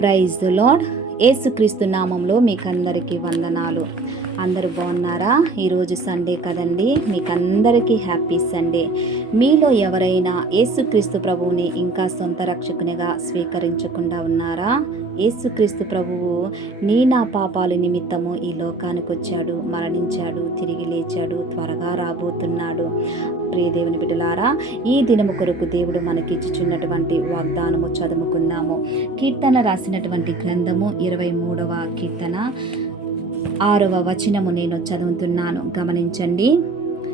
Praise lord ఏసుక్రీస్తు నామంలో మీకు అందరికీ వందనాలు. అందరూ బాగున్నారా? ఈరోజు సండే కదండి. మీకు అందరికీ హ్యాపీ సండే. మీలో ఎవరైనా ఏసుక్రీస్తు ప్రభువుని ఇంకా సొంత రక్షకునిగా స్వీకరించకుండా ఉన్నారా? యేసుక్రీస్తు ప్రభువు నీ నా పాపాల నిమిత్తము ఈ లోకానికి వచ్చాడు మరణించాడు తిరిగి లేచాడు త్వరగా రాబోతున్నాడు. ప్రియదేవుని బిడ్డలారా ఈ దినము కొరకు దేవుడు మనకిచ్చుచున్నటువంటి వాగ్దానము చదువుకుందాము. కీర్తన రాసినటువంటి గ్రంథము ఇరవై మూడవ కీర్తన. ఆరవ వచనము నేను చదువుతున్నాను. గమనించండి.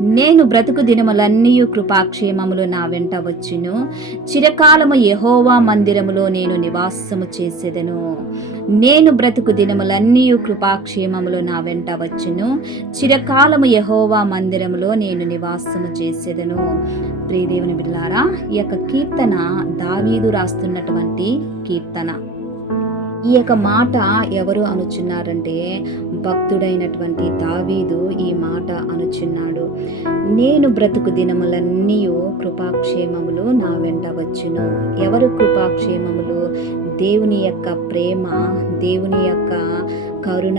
నేను బ్రతుకు దినములన్నీ కృపాక్షేమములు నా వెంట వచ్చును. చిరకాలము యహోవా మందిరములో నేను నివాసము చేసేదను. నేను బ్రతుకు దినములన్నీ కృపాక్షేమములు నా వెంట వచ్చును. చిరకాలము యహోవా మందిరములో నేను నివాసము చేసేదను. ప్రియదేవుని బిడ్లారా ఈ యొక్క కీర్తన దావీదు రాస్తున్నటువంటి కీర్తన. ఈ యొక్క మాట ఎవరు అనుచున్నారంటే భక్తుడైనటువంటి దావీదు ఈ మాట అనుచున్నాడు. నేను బ్రతుకు దినములన్నీ కృపాక్షేమములు నా వెంట వచ్చును. ఎవరు కృపాక్షేమములు? దేవుని యొక్క ప్రేమ దేవుని యొక్క కరుణ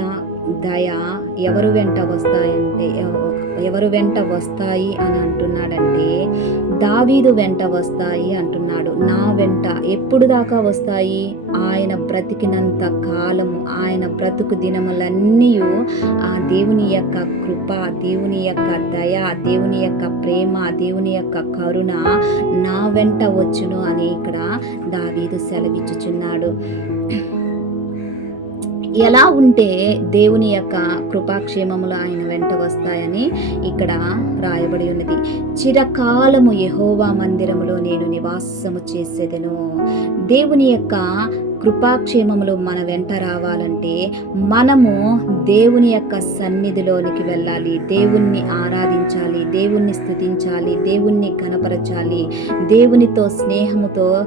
దయ ఎవరు వెంట వస్తాయంటే ఎవరు వెంట వస్తాయి అని అంటున్నాడంటే దావీదు వెంట వస్తాయి అంటున్నాడు. నా వెంట ఎప్పుడు దాకా వస్తాయి? ఆయన బ్రతికినంత కాలము ఆయన బ్రతుకు దినములన్నీ ఆ దేవుని యొక్క కృప దేవుని యొక్క దయ దేవుని యొక్క ప్రేమ దేవుని యొక్క కరుణ నా వెంట వచ్చును అని ఇక్కడ దావీదు సెలవిచ్చుచున్నాడు. ఎలా ఉంటే దేవుని యొక్క కృపాక్షేమములు ఆయన వెంట వస్తాయని ఇక్కడ రాయబడి ఉన్నది. చిరకాలము యహోవా మందిరములో నేను నివాసము చేసేదను. దేవుని యొక్క కృపాక్షేమములు మన వెంట రావాలంటే మనము దేవుని యొక్క సన్నిధిలోనికి వెళ్ళాలి. దేవుణ్ణి ఆరాధించాలి దేవుణ్ణి స్థుతించాలి దేవుణ్ణి కనపరచాలి దేవునితో స్నేహముతో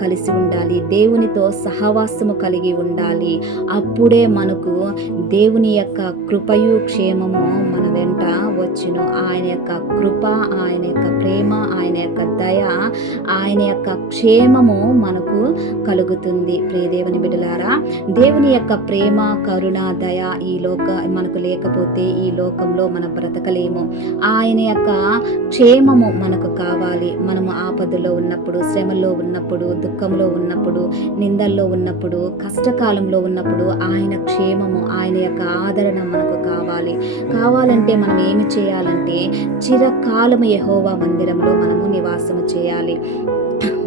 కలిసి ఉండాలి దేవునితో సహవాసము కలిగి ఉండాలి. అప్పుడే మనకు దేవుని యొక్క కృపయు క్షేమము మన వెంట వచ్చును. ఆయన యొక్క కృప ఆయన యొక్క ప్రేమ ఆయన యొక్క దయ ఆయన యొక్క క్షేమము మనకు కలుగుతుంది. ప్రియదేవుని బిడలారా దేవుని యొక్క ప్రేమ కరుణ దయ ఈ లోక మనకు లేకపోతే ఈ లోకంలో మనం బ్రతకలేము. ఆయన యొక్క క్షేమము మనకు కావాలి. మనము ఆపదలో ఉన్నప్పుడు శ్రమలో ఉన్నప్పుడు దుఃఖంలో ఉన్నప్పుడు నిందల్లో ఉన్నప్పుడు కష్టకాలంలో ఉన్నప్పుడు ఆయన క్షేమము ఆయన యొక్క ఆదరణ మనకు కావాలి. కావాలంటే మనం ఏమి చేయాలంటే చిరకాలము యహోవా మందిరంలో మనము నివాసము చేయాలి.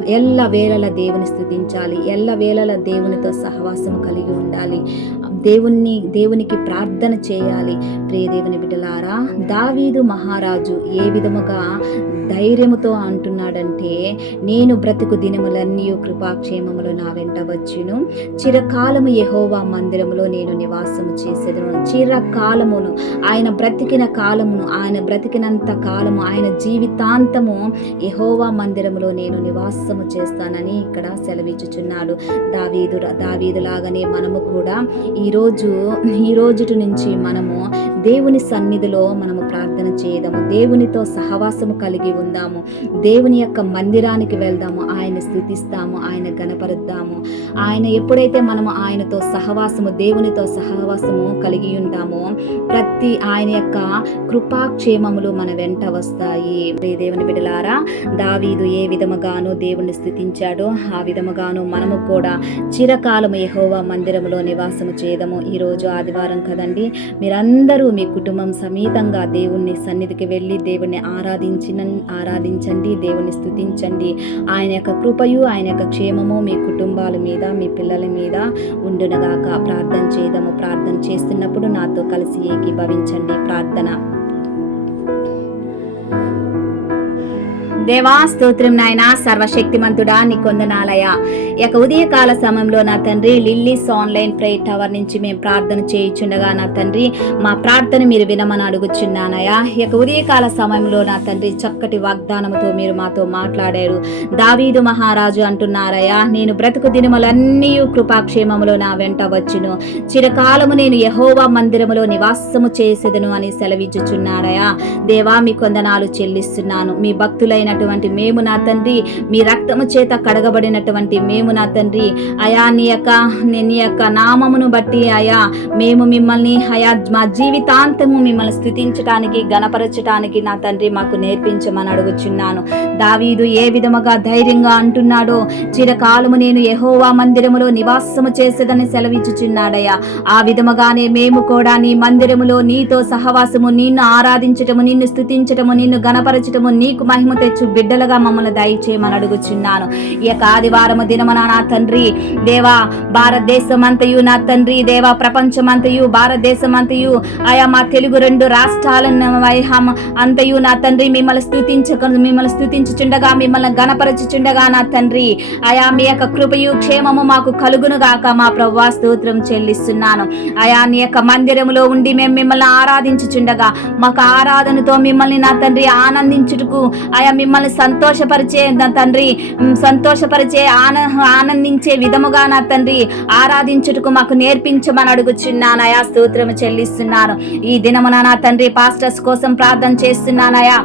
ఎల్ల వేళల దేవుని స్థుతించాలి. ఎల్ల వేళల దేవునితో సహవాసం కలిగి ఉండాలి. దేవుణ్ణి దేవునికి ప్రార్థన చేయాలి. ప్రియ దేవుని బిడ్డలారా దావీదు మహారాజు ఏ విధముగా ధైర్యముతో అంటున్నాడంటే నేను బ్రతుకు దినములన్నీ కృపాక్షేమములు నా వెంట వచ్చును. చిరకాలము యహోవా మందిరములో నేను నివాసము చేసేదను. చిరకాలమును ఆయన బ్రతికిన కాలమును ఆయన బ్రతికినంత కాలము ఆయన జీవితాంతము యహోవా మందిరములో నేను నివాసము చేస్తానని ఇక్కడ సెలవిచ్చుచున్నాడు. దావీదు దావీదులాగానే మనము కూడా ఈరోజు ఈ రోజుటి నుంచి మనము దేవుని సన్నిధిలో మనము ప్రార్థన చేయదాము. దేవునితో సహవాసము కలిగి ఉందాము. దేవుని యొక్క మందిరానికి వెళ్దాము. ఆయన స్థుతిస్తాము. ఆయన గణపరుద్దాము. ఆయన ఎప్పుడైతే మనము ఆయనతో సహవాసము దేవునితో సహవాసము కలిగి ఉంటామో ప్రతి ఆయన యొక్క కృపాక్షేమములు మన వెంట వస్తాయి. దేవుని బిడలారా దావీదు ఏ విధముగానో దేవుణ్ణి స్థుతించాడో ఆ విధముగాను మనము కూడా చిరకాలము యహోవా మందిరములో నివాసము చేయదము. ఈరోజు ఆదివారం కదండి. మీరందరూ మీ కుటుంబం సమేతంగా దేవుణ్ణి సన్నిధికి వెళ్ళి దేవుణ్ణి ఆరాధించిన ఆరాధించండి దేవుని స్థుతించండి ఆయన యొక్క కృపయు ఆయన యొక్క క్షేమము మీ కుటుంబాల మీద మీ పిల్లల మీద ఉండునగాక. ప్రార్థన చేయదము ప్రార్థన చేస్తున్నప్పుడు నాతో కలిసి ఏకీభవించండి. ప్రార్థన. దేవా స్తోత్రం నాయన సర్వశక్తిమంతుడా నీ కొందనాలయ. ఇక ఉదయకాల సమయంలో నా తండ్రి లిల్లీస్ ఆన్లైన్ ప్రే టవర్ నుంచి మేము ప్రార్థన చేయించుండగా నా తండ్రి మా ప్రార్థన మీరు వినమని అడుగుచున్నానయా ఇక ఉదయకాల సమయంలో నా తండ్రి చక్కటి వాగ్దానంతో మీరు మాతో మాట్లాడారు. దావీదు మహారాజు అంటున్నారయ్యా నేను బ్రతుకు దినములన్నీ కృపాక్షేమములో నా వెంట వచ్చును. చిరకాలము నేను యహోవా మందిరములో నివాసము చేసేదను అని సెలవిచ్చుచున్నారయా దేవా మీ కొందనాలు చెల్లిస్తున్నాను. మీ భక్తులైన కడగబడినటువంటి మేము నా తండ్రి మీ రక్తము చేత కడగబడినటువంటి మేము నా తండ్రి. అయా నీ యొక్క నీ యొక్క నామమును బట్టి అయా మేము మిమ్మల్ని అయా మా జీవితాంతము మిమ్మల్ని స్థుతించటానికి గణపరచడానికి నా తండ్రి మాకు నేర్పించమని అడుగుచున్నాను. దావీదు ఏ విధముగా ధైర్యంగా అంటున్నాడో చిరకాలము నేను యహోవా మందిరములో నివాసము చేసేదని సెలవిచ్చుచున్నాడయ్యా. ఆ విధముగానే మేము కూడా నీ మందిరములో నీతో సహవాసము నిన్ను ఆరాధించటము నిన్ను స్థుతించటము నిన్ను గణపరచటము నీకు మహిమ తెచ్చు బిడ్డలుగా మమ్మల్ని దయచేయమని అడుగుచున్నాను. ఈ యొక్క ఆదివారము దినమున నా తండ్రి దేవా భారతదేశం అంతయు నా తండ్రి దేవా ప్రపంచం అంతయు భారతదేశం అంతయు ఆయా మా తెలుగు రెండు రాష్ట్రాలను వైహం అంతయు నా తండ్రి మిమ్మల్ని స్థుతించక మిమ్మల్ని స్థుతించుచుండగా మిమ్మల్ని గణపరచుచుండగా నా తండ్రి. ఆయా మీ యొక్క కృపయు క్షేమము మాకు కలుగును గాక మా ప్రవ్వా స్తోత్రం చెల్లిస్తున్నాను. ఆయా నీ యొక్క మందిరములో ఉండి మేము మిమ్మల్ని ఆరాధించుచుండగా మాకు ఆరాధనతో మిమ్మల్ని నా తండ్రి ఆనందించుటకు ఆయా మిమ్మల్ని సంతోషపరిచే నా తండ్రి సంతోషపరిచే ఆన ఆనందించే విధముగా నా తండ్రి ఆరాధించుటకు మాకు నేర్పించమని అడుగుచున్నానయా స్తోత్రము చెల్లిస్తున్నాను. ఈ దినమున నా తండ్రి పాస్టర్స్ కోసం ప్రార్థన చేస్తున్నానయా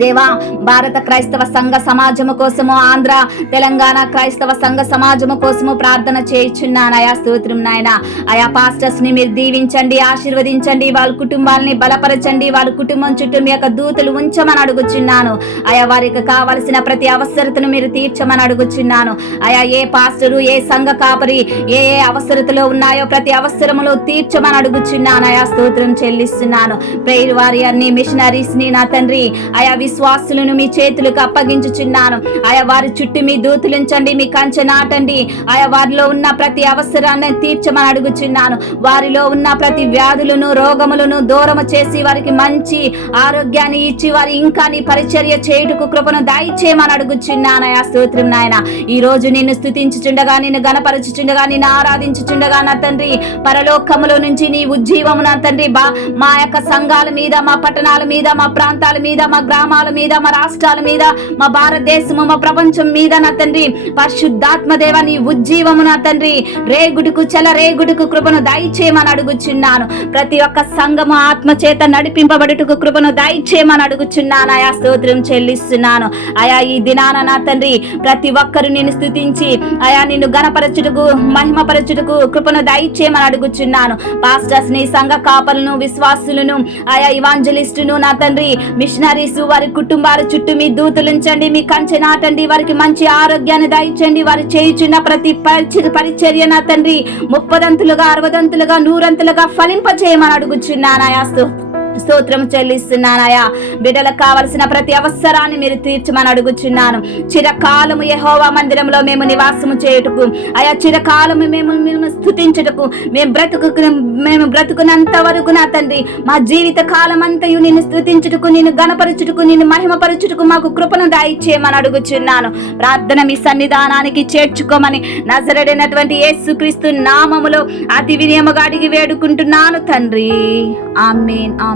దేవా భారత క్రైస్తవ సంఘ సమాజము కోసము ఆంధ్ర తెలంగాణ క్రైస్తవ సంఘ సమాజము కోసము ప్రార్థన చేయుచున్నాను. అయా స్తోత్రం నాయన. ఆయా పాస్టర్స్ని మీరు దీవించండి ఆశీర్వదించండి వాళ్ళ కుటుంబాలని బలపరచండి వాళ్ళ కుటుంబం చుట్టూ మీ యొక్క దూతలు ఉంచమని అడుగుచున్నాను. ఆయా వారికి కావలసిన ప్రతి అవసరతను మీరు తీర్చమని అడుగుచున్నాను. ఆయా ఏ పాస్టరు ఏ సంఘ కాపరి ఏ ఏ అవసరతలో ఉన్నాయో ప్రతి అవసరములో తీర్చమని అడుగుచున్నాను. ఆయా స్తోత్రం చెల్లిస్తున్నాను. ప్రేయర్ వారి అన్ని మిషనరీస్ని నా తండ్రి ఆయా విశ్వాసులను మీ చేతులకు అప్పగించుచున్నాను. ఆయా వారి చుట్టూ మీ దూతులించండి మీ కంచె నాటండి. ఆయా వారిలో ఉన్న ప్రతి అవసరాన్ని తీర్చమని అడుగుచున్నాను. వారిలో ఉన్న ప్రతి వ్యాధులను రోగములను దూరము చేసి వారికి మంచి ఆరోగ్యాన్ని ఇచ్చి వారి ఇంకా నీ పరిచర్య చేయుటకు కృపను దయచేయమని అడుగుచున్నాను. ఆయా స్తోత్రం నాయన. ఈ రోజు నిన్ను స్థుతించుచుండగా నిన్ను గణపరచుచుండగా నిన్ను ఆరాధించుచుండగా నా తండ్రి. పరలోకములో నుంచి నీ ఉజ్జీవము నా తండ్రి. బా మా యొక్క సంఘాల మీద మా పట్టణాల మీద మా ప్రాంతాల మీద మా గ్రామ గ్రామాల మీద మా రాష్ట్రాల మీద మా భారతదేశము మా ప్రపంచం మీద నా తండ్రి. పరిశుద్ధాత్మ దేవ నీ ఉజ్జీవము నా తండ్రి. రేగుడుకు చల రేగుడుకు కృపను దయచేయమని అడుగుచున్నాను. ప్రతి ఒక్క సంఘము ఆత్మ చేత నడిపింపబడుటకు కృపను దయచేయమని అడుగుచున్నాను. ఆయా స్తోత్రం చెల్లిస్తున్నాను. ఆయా ఈ దినాన నా తండ్రి ప్రతి ఒక్కరు నిన్ను స్థుతించి ఆయా నిన్ను గణపరచుటకు మహిమపరచుటకు కృపను దయచేయమని అడుగుచున్నాను. పాస్టర్స్ని సంఘ కాపలను విశ్వాసులను ఆయా ఇవాంజలిస్టును నా తండ్రి మిషనరీస్ వారి వారి కుటుంబాల చుట్టూ మీ దూతలుంచండి మీ కంచె నాటండి వారికి మంచి ఆరోగ్యాన్ని దయచండి వారు చేయుచున్న ప్రతి పరిచర్య నా తండ్రి ముప్పదంతులుగా అరవదంతులుగా నూరంతులుగా ఫలింప చేయమని అడుగుచున్నాను. ఆయా స్తోత్రం చెల్లిస్తున్నానయా బిడ్డలకు కావలసిన ప్రతి అవసరాన్ని మీరు తీర్చమని అడుగుచున్నాను. చిరకాలము యహోవా మందిరంలో మేము నివాసము చేయుటకు అయా చిరకాలము మేము మేము స్థుతించుటకు మేము బ్రతుకు మేము బ్రతుకునంత వరకు నా తండ్రి మా జీవిత కాలం అంతయు నిన్ను స్థుతించుటకు నిన్ను గణపరచుటకు నిన్ను మహిమపరచుటకు మాకు కృపను దాయిచ్చేయమని అడుగుచున్నాను. ప్రార్థన మీ సన్నిధానానికి చేర్చుకోమని నజరడైనటువంటి యేసుక్రీస్తు నామములో అతి వినియముగా అడిగి వేడుకుంటున్నాను తండ్రి. Amen.